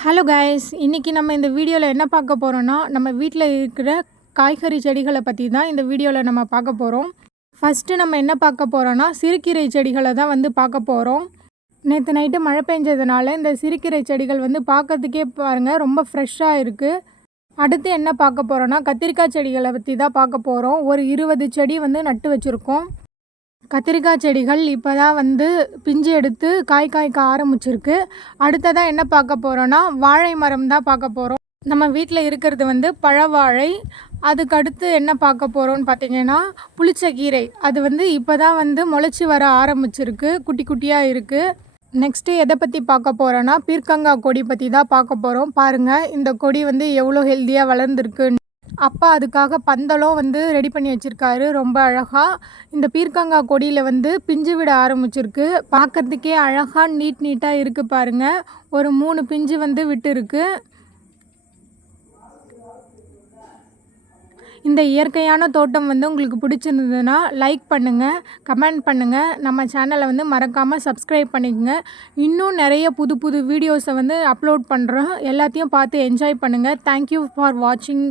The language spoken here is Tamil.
ஹலோ கைஸ் இன்றைக்கி நம்ம இந்த வீடியோவில் என்ன பார்க்க போகிறோன்னா நம்ம வீட்டில் இருக்கிற காய்கறி செடிகளை பற்றி தான் இந்த வீடியோவில் நம்ம பார்க்க போகிறோம் ஃபஸ்ட்டு நம்ம என்ன பார்க்க போகிறோன்னா சிறுகீரை செடிகளை தான் வந்து பார்க்க போகிறோம் நேற்று நைட்டு மழை பெஞ்சதுனால இந்த சிறுகீரை செடிகள் வந்து பார்க்கறதுக்கே பாருங்கள் ரொம்ப ஃப்ரெஷ்ஷாக இருக்குது அடுத்து என்ன பார்க்க போகிறோன்னா கத்திரிக்காய் செடிகளை பற்றி தான் பார்க்க போகிறோம் ஒரு இருபது செடி வந்து நட்டு வச்சுருக்கோம். கத்திரிக்காய் செடிகள் இப்போ தான் வந்து பிஞ்சு எடுத்து காய் காய்க்க ஆரம்பிச்சிருக்கு. அடுத்ததாக என்ன பார்க்க போகிறோன்னா வாழை மரம் தான் பார்க்க போகிறோம் நம்ம வீட்டில் இருக்கிறது வந்து பழவாழை. அதுக்கடுத்து என்ன பார்க்க போகிறோம்னு பார்த்தீங்கன்னா புளிச்சக்கீரை. அது வந்து இப்போ தான் வந்து முளைச்சி வர ஆரம்பிச்சிருக்கு. குட்டி குட்டியாக இருக்குது நெக்ஸ்ட்டு எதை பற்றி பார்க்க போகிறோன்னா பீர்க்கங்காய் கொடி பற்றி தான் பார்க்க போகிறோம் பாருங்கள் இந்த கொடி வந்து எவ்வளோ ஹெல்த்தியாக வளர்ந்துருக்கு அப்பா அதுக்காக பந்தலும் வந்து ரெடி பண்ணி வச்சுருக்காரு ரொம்ப அழகாக இந்த பீர்க்கங்காய் கொடியில் வந்து பிஞ்சு விட ஆரம்பிச்சிருக்கு. பார்க்குறதுக்கே அழகாக நீட் நீட்டாக இருக்குது பாருங்கள் ஒரு மூணு பிஞ்சு வந்து விட்டுருக்கு. இந்த இயற்கையான தோட்டம் வந்து உங்களுக்கு பிடிச்சிருந்ததுன்னா லைக் பண்ணுங்கள் கமெண்ட் பண்ணுங்கள் நம்ம சேனலை வந்து மறக்காமல் சப்ஸ்கிரைப் பண்ணிக்கோங்க. இன்னும் நிறைய புது புது வீடியோஸை வந்து அப்லோட் பண்ணுறோம் எல்லாத்தையும் பார்த்து என்ஜாய் பண்ணுங்கள் தேங்க்யூ ஃபார் வாட்சிங்